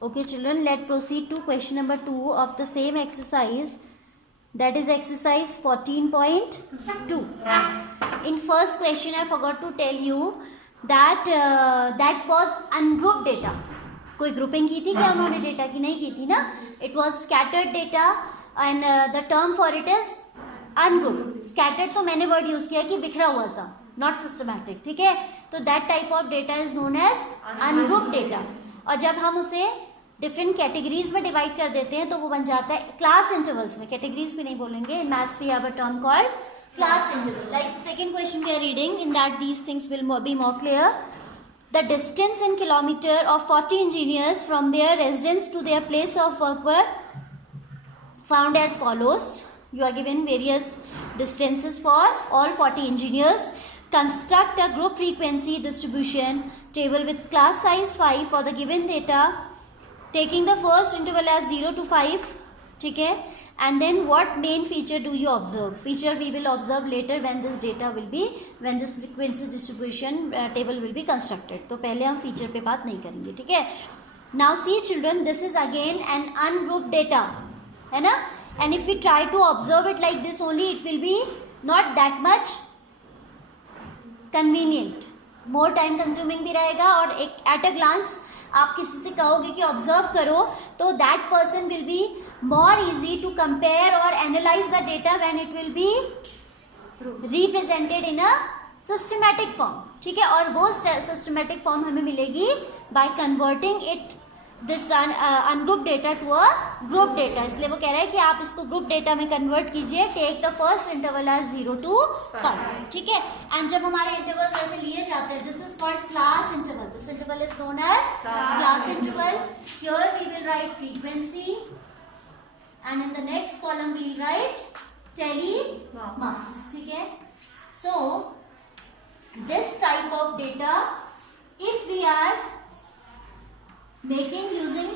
Okay children, let's proceed to question number 2 of the same exercise, that is exercise 14.2. In first question I forgot to tell you that that was ungrouped data. कोई ग्रुपिंग की थी क्या उन्होंने डेटा की? नहीं की थी ना. It was scattered data and the term for it is ungroup. Scattered तो मैंने वर्ड यूज किया कि बिखरा हुआ सा, नॉट सिस्टमैटिक. ठीक है, तो that type of data is known as ungroup data. और जब हम उसे डिफरेंट कैटेगरीज में डिवाइड कर देते हैं तो वो बन जाता है क्लास इंटरवल्स में. कैटेगरीज भी नहीं बोलेंगे, maths we have a term called class interval. Like second question we are reading, in that these things will be more clear. The distance in kilometer of 40 engineers from their residence to their place of work were found as follows. You are given various distances for all 40 engineers. Construct a group frequency distribution table with class size 5 for the given data, taking the first interval as 0 to 5. ठीक है, and then what main feature do you observe? Feature we will observe later when this data will be, when this frequency distribution table will be constructed. तो पहले हम feature पे बात नहीं करेंगे. ठीक है, now see children, this is again an ungrouped data, है ना. and if we try to observe it like this only, it will be not that much convenient, more time consuming भी रहेगा. और एक at a glance आप किसी से कहोगे कि ऑब्जर्व करो तो that person will be more easy to compare और analyse the data when it will be represented in a systematic form. ठीक है, और वो सिस्टमैटिक फॉर्म हमें मिलेगी by converting it this ungroup data to a group data. इसलिए वो कह रहा है कि आप इसको ग्रुप डेटा में कन्वर्ट कीजिए. Take the first interval as 0 to 5. ठीक है, एंड जब हमारे इंटरवल ऐसे लिए जाते हैं, this is called class interval. This interval is known as class interval. Here we will write frequency and in the next column we write tally marks. ठीक है, so this type of data if we are making using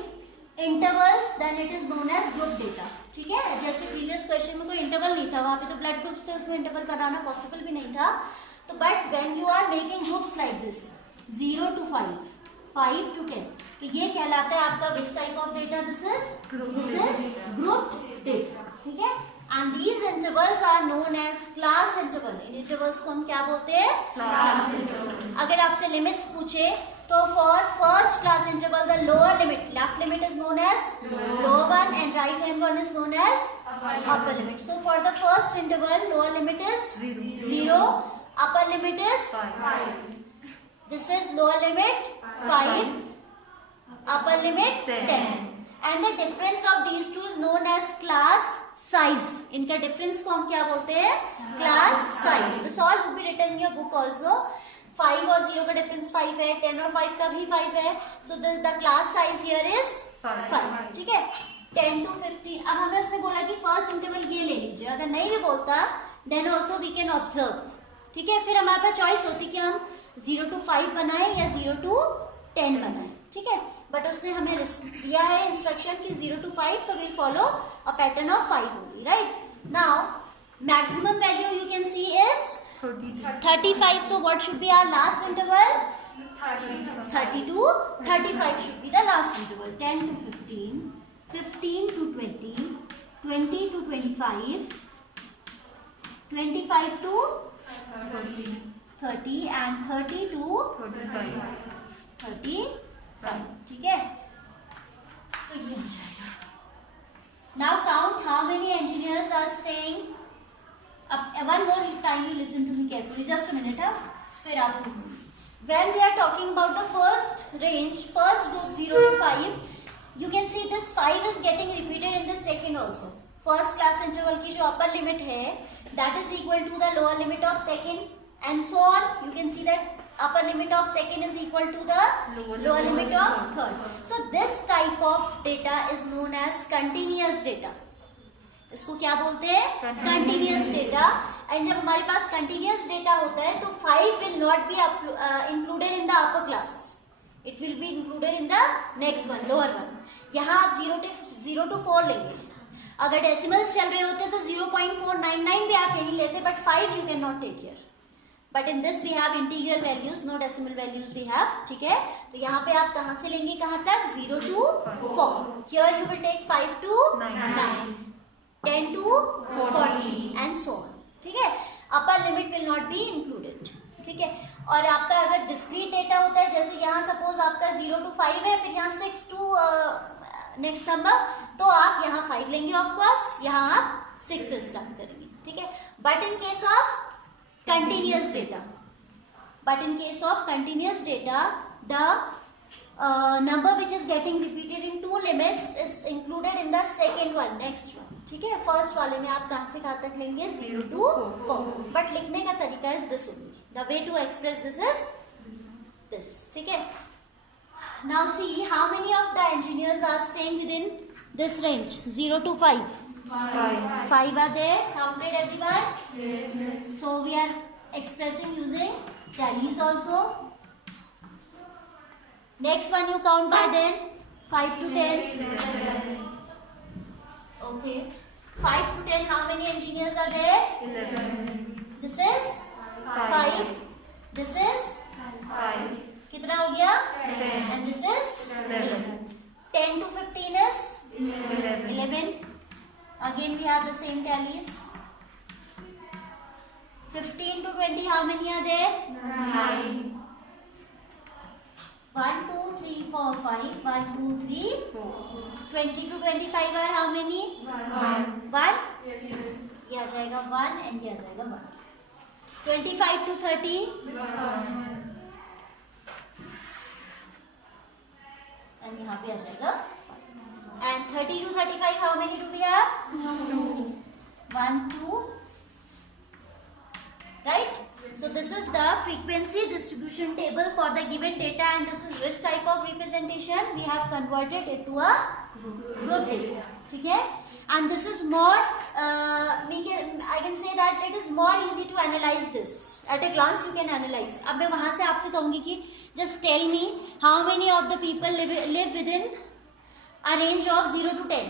intervals then it is known as group data. ठीक है, जैसे previous question में कोई इंटरवल नहीं था, वहां पे तो ब्लड ग्रुप्स थे, उसमें इंटरवल कराना पॉसिबल भी नहीं था. तो but when you are making groups like this 0 to 5, 5 to 10, तो ये कहलाता है आपका which type of data? This is group data. ठीक है, and these intervals are known as class interval. इन इंटरवल्स को हम क्या बोलते हैं? Class interval. अगर आपसे लिमिट्स पूछे तो for first class interval the lower limit, left limit is known as lower one and right hand one is known as upper limit. So for the first interval lower limit is 0, upper limit is 5. This is lower limit 5, upper limit 10. And the difference of these two is known as class size. इनका difference को हम क्या बोलते हैं? Class size. This all will be written in your book also. 5 और 0 का डिफरेंस 5 है, 10 और 5 का भी 5 है. So the class size here is 5. ठीक है, 10 to 15. अब हमें उसने बोला कि फर्स्ट इंटरवल ये ले लीजिए. अगर नहीं भी बोलता then also we can observe. ठीक है, फिर हमारे पास चॉइस होती कि हम 0 to 5 बनाए या 0 to 10 बनाए. ठीक है, बट उसने हमें दिया है इंस्ट्रक्शन कि 0 to 5, तो will follow a pattern of 5 होगी. Right, now maximum value you can see is 35. So what should be our last interval? 30 to 35 should be the last interval. 10 to 15, 15 to 20, 20 to 25, 25 to 30 and 30 to 35. ठीक है, तो ये हो जाएगा. Now count how many engineers are staying. One more time you listen to me carefully. Just a minute. फिर आप when we are talking about the first range, first group 0 to 5, you can see this 5 is getting repeated in the second also. First class interval की जो upper limit है that is equal to the lower limit of second and so on. You can see that upper limit of second is equal to the lower limit of third. So this type of data is known as continuous data. इसको क्या बोलते हैं? Continuous data. And जब हमारे पास continuous data होता है तो 5 will not be included in the upper class. It will be included in the next one, lower one. यहाँ आप 0 to 4 लेंगे. अगर डेसिमल्स चल रहे होते तो 0.499 भी आप यही लेते, but 5 you can not take here. But in this we have integral values, no decimal values we have, ठीक है। तो यहाँ पे आप कहाँ से लेंगे, कहाँ तक, 0 to 4. Here you will take 5 to 9, 10 to 40 and so on, ठीक है। Upper limit will not be included, ठीक है। और आपका अगर डिस्क्रीट डेटा होता है, जैसे यहाँ सपोज आपका 0 to 5 है, फिर यहाँ 6 to नेक्स्ट नंबर, तो आप यहाँ 5 लेंगे ऑफ कोर्स, यहाँ आप 6 से स्टार्ट करेंगे, ठीक है। But in case of continuous data, the number which is getting repeated in 2 limits is included in the second one, next one, ठीक है। फर्स्ट वाले में आप कहाँ से कहाँ तक लेंगे, 0 to 4, बट लिखने का तरीका is this only, the way to express this is this, ठीक है। Now see how many of the engineers are staying within this range, 0 to 5. 5 are there, counted everyone? Yes. So we are expressing using tallies also. Next one you count by then, 5 to 10. Okay. 5 to 10, how many engineers are there? 11. This is 5. This is 5. कितना हो गया? 10. And this is 11. 10 to 15 is 11. Again we have the same tallies. 15 to 20, how many are there? 9. 1, 2, 3, 4, 5. 1, 2, 3, 4. 20 to 25 are how many? 1. Yes. ये आ जाएगा 1 and ये आ जाएगा 1. 25 to 30. 1. And यहाँ पे आ जाएगा. And 30 to 35, how many do we have? 2. 1, 2. Right? So this is the frequency distribution table for the given data, and this is which type of representation? We have converted it to a group data. ठीक है? And this is more, I can say that it is more easy to analyze this. At a glance you can analyze. अब मैं वहाँ से आपसे कहूँगी कि just tell me how many of the people live within a range of 0 to 10,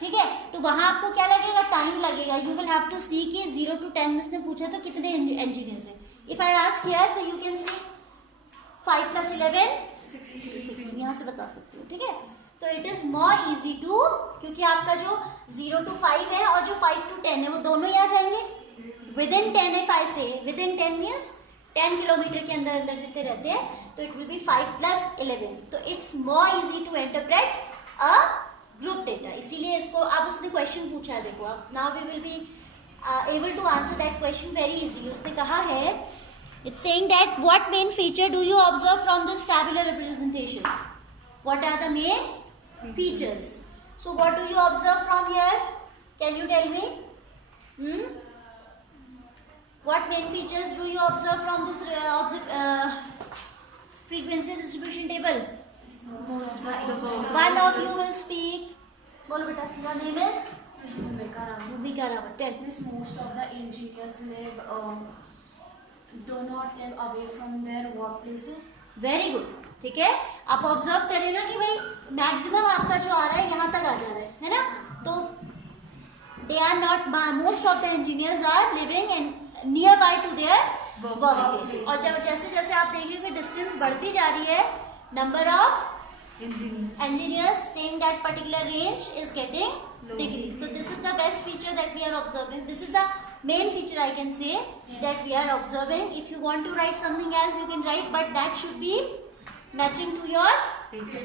ठीक है। तो वहां आपको क्या लगेगा, टाइम लगेगा। यू विल हैव टू सी कि 0 to 10 उसने पूछा तो कितने इंजीनियर्स हैं। इफ आई आस्क हियर तो यू कैन सी 5 plus 11 60, यहाँ से बता सकते हो, ठीक है। तो it is more easy to, क्योंकि आपका जो 0 to 5 है और जो 5 to 10 है वो दोनों ही आ जाएंगे विद इन 10। इफ आई से विद इन 10 मीन्स 10 किलोमीटर के अंदर अंदर जितने रहते हैं, तो इट विल बी 5 plus 11। तो it's more easy to interpret a group data, इसीलिए इसको अब उसने क्वेश्चन पूछा है, देखो अब now we will be able to answer that question very easily. उसने कहा है, it's saying that what main feature do you observe from this tabular representation, what are the main features. So what do you observe from here, can you tell me? What main features do you observe from this frequency distribution table? One of you will speak. Bolo beta. Your name is? Bhumika Rawat. Bhumika Rawat. Tell. Most of the engineers do not live away from their workplaces. Very good. ठीक है, आप ऑब्जर्व करें ना कि भाई मैक्सिमम आपका जो आ रहा है यहाँ तक आ जा रहा है ना। तो they are not, most of the engineers are living in nearby to their workplace. और जब जैसे जैसे आप देखिए डिस्टेंस बढ़ती जा रही है, number of engineers staying that particular range is getting decreased. So this is the best feature that we are observing. This is the main feature I can say that we are observing. If you want to write something else you can write, but that should be matching to your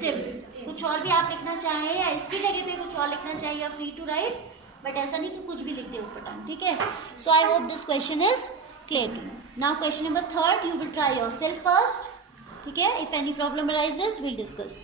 table. कुछ और भी आप लिखना चाहें या इसकी जगह पे कुछ और लिखना चाहिए, फ्री टू राइट, बट ऐसा नहीं कि कुछ भी लिख दे ऊपर, ठीक है। So I hope this question is clear to you. Now question number 3, you will try yourself first, ठीक है। If any problem arises will discuss.